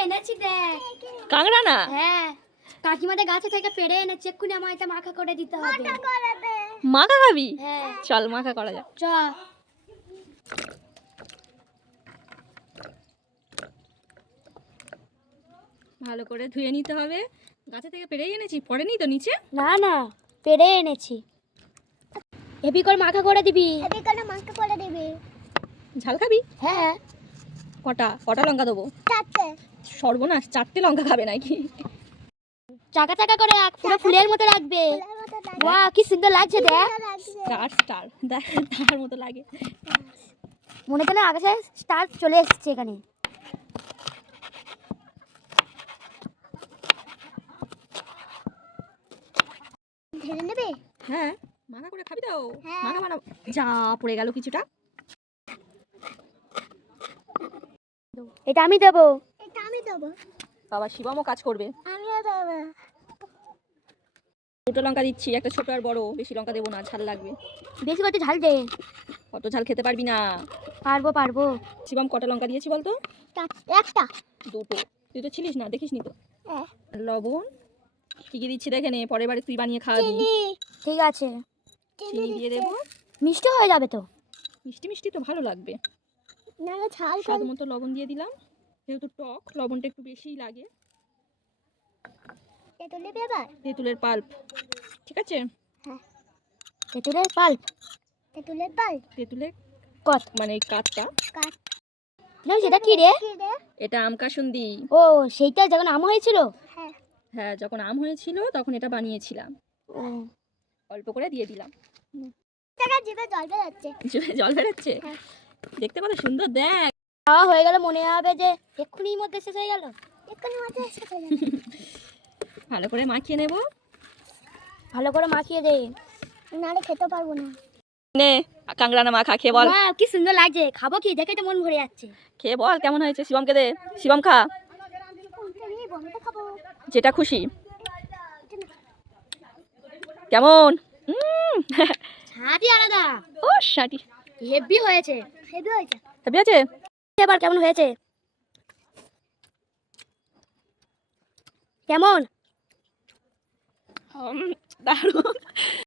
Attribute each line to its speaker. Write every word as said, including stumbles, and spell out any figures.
Speaker 1: এনেছি দেখ।
Speaker 2: কাঁকড়া না?
Speaker 1: হ্যাঁ, কাকিমাদের গাছে থেকে পেড়ে এনেছি, এক্ষুনি আমার এটা মাখা করে দিতে হবে।
Speaker 2: মাখা খাবি?
Speaker 1: হ্যাঁ
Speaker 2: চল মাখা করা যাক।
Speaker 1: চ।
Speaker 2: ভালো করে ধুয়ে নিতে হবে। গাছে থেকে পেড়েই এনেছি, পড়েনি তো নিচে?
Speaker 1: না না, পেড়ে এনেছি। হেভি করে মাখা করে দিবি।
Speaker 3: হেভি করে মাখা করে দিবি।
Speaker 2: ঝাল খাবি?
Speaker 1: হ্যাঁ।
Speaker 2: কটা কটা লঙ্কা দেবো?
Speaker 3: চারটে।
Speaker 2: সর্বনাশ, চারটে লঙ্কা খাবে নাকি?
Speaker 1: চাকা চাকা করে রাখ, পুরো ফুলের মতো রাখবে। বাহ, কি সুন্দর লাগছে দেখ।
Speaker 2: স্টার স্টার দেখ, তার মতো লাগে।
Speaker 1: মনে হচ্ছে না আকাশে স্টার চলে এসেছে এখানে।
Speaker 3: ঢেলে নেবে?
Speaker 2: হ্যাঁ, মাখা করে খাবি তো?
Speaker 3: হ্যাঁ।
Speaker 2: মাখা বানাবো। যা পড়ে গেল কিছুটা।
Speaker 1: এটা আমি দেবো।
Speaker 3: এটা আমি দেবো।
Speaker 2: বাবা শিবমও কাজ করবে।
Speaker 3: আমিও দেবো।
Speaker 2: দুটো লঙ্কা দিচ্ছি, একটা ছোট আর বড়। বেশি লঙ্কা দেবো না, ঝাল লাগবে।
Speaker 1: বেশি করে ঝাল দে।
Speaker 2: অত ঝাল খেতে পারবি না।
Speaker 1: পারবো পারবো।
Speaker 2: শিবম কটা লঙ্কা দিয়েছি বলতো?
Speaker 3: একটা।
Speaker 2: দুটো। তুই তো ছিলিস না, দেখিস নি তো।
Speaker 3: হ্যাঁ।
Speaker 2: লবণ কি কি দিচ্ছি দেখে নে, পরের বারে তুই বানিয়ে খাওয়াবি।
Speaker 3: চিনি।
Speaker 1: ঠিক আছে।
Speaker 2: চিনি দিয়ে দেবো।
Speaker 1: মিষ্টি হয়ে যাবে তো?
Speaker 2: মিষ্টি মিষ্টি তো ভালো লাগবে।
Speaker 3: না না, ঝাল
Speaker 2: স্বাদ
Speaker 3: কম।
Speaker 2: মতো লবণ দিয়ে দিলাম, যেহেতু টক লবণটা একটু বেশিই লাগে।
Speaker 3: তেঁতুল দিবি এবার?
Speaker 2: তেঁতুলের পাল্প, ঠিক আছে?
Speaker 3: হ্যাঁ।
Speaker 1: তেঁতুলের পাল্প?
Speaker 3: তেঁতুলের পাল?
Speaker 2: তেঁতুলের
Speaker 1: কত?
Speaker 2: মানে কাঠটা।
Speaker 3: কাট।
Speaker 1: না সেটা কি রে?
Speaker 3: কি রে?
Speaker 2: এটা আম কাসুন্দি।
Speaker 1: ও, সেইটা যখন আম হয়েছিল?
Speaker 3: হ্যাঁ।
Speaker 2: হ্যাঁ, যখন আম হয়েছিল তখন এটা বানিয়েছিলাম।
Speaker 1: ও,
Speaker 2: অল্প করে দিয়ে দিলাম।
Speaker 3: টাকা জিভে জল বেরোচ্ছে।
Speaker 2: জিভে জল বেরোচ্ছে?
Speaker 3: হ্যাঁ।
Speaker 2: দেখতে কত সুন্দর দেখ।
Speaker 1: খাওয়া হয়ে গেল, মনে হবে যে এক্ষুনি মধ্যে শেষ হয়ে গেল।
Speaker 3: এক্ষুনি মাঝে এসে চলে
Speaker 2: ভালো করে মাখিয়ে নেব।
Speaker 1: ভালো করে মাখিয়ে দে।
Speaker 3: নাহলে খেতে পারবো না।
Speaker 2: নে কাঁকড়া না মাখা, খেয়ে বল।
Speaker 1: বাহ, কি সুন্দর লাগছে। খাবো কি, দেখে তো মন ভরে যাচ্ছে।
Speaker 2: খেয়ে বল কেমন হয়েছে। শিবমকে দে, শিবম খা।
Speaker 3: আমি বমিটা খাবো।
Speaker 2: যেটা খুশি। কেমন? হুম
Speaker 1: স্বাদই আলাদা।
Speaker 2: ও শাটি,
Speaker 1: হেভি হয়েছে।
Speaker 3: হেভি হয়েছে।
Speaker 2: হেভি আছে।
Speaker 1: এবার কেমন হয়েছে? কেমন?
Speaker 2: দারুণ।